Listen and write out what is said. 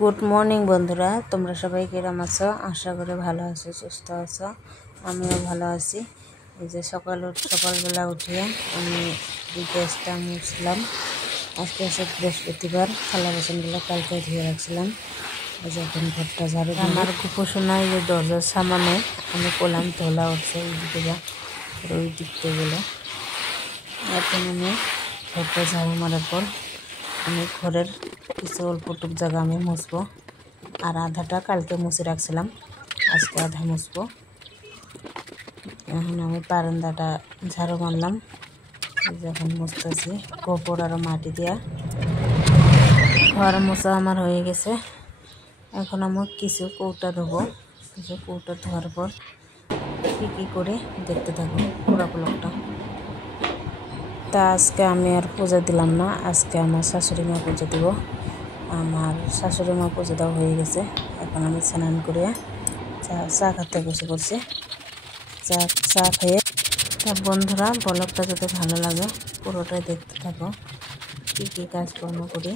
Good morning বন্ধুরা, তোমরা সবাই কিরম আছো? আশা করি ভালো আছো, সুস্থ আছো। আমিও ভালো আছি। এই যে সকালবেলা উঠিয়ে আমি গ্যাসটা মুছলাম। আজকে হচ্ছে বৃহস্পতিবার, থালা বাসনগুলো কালকে ধুয়ে রাখছিলাম। এই যে এখন ঘরটা ঝাড়ু দিয়ে আমার কুপোষণায় যে দরজার সামনে আমি করলাম ধোলা উঠছে এই দিকে যা ওই দিক থেকে গেলে। এখন আমি ঘরটা ঝাড়ু মারার পর আমি ঘরের কিছু অল্পটুক জায়গা আমি মুছবো, আর আধাটা কালকে মুছে রাখছিলাম, আজকে আধা মুছবো। এখন আমি বারান্দাটা ঝাড়ু মারলাম, যখন মুছতেছি গোবর আর মাটি দিয়া। ঘর মোছা আমার হয়ে গেছে। এখন আমি কিছু কৌটা ধোবো। কিছু কৌটা ধোয়ার পর কী করে দেখতে থাকবো পুরো ব্লগটা। তা আজকে আমি আর পূজা দিলাম না, আজকে আমার শাশুড়ি মা পুজো দিব। আমার শাশুড়ি মা পুজো দেওয়া হয়ে গেছে। এখন আমি স্নান করে চা খেতে বসে পড়ছি। চা খেয়ে তা বন্ধুরা, ব্লগটা যদি ভালো লাগে পুরোটাই দেখতে থাকো, কী কাজকর্ম করি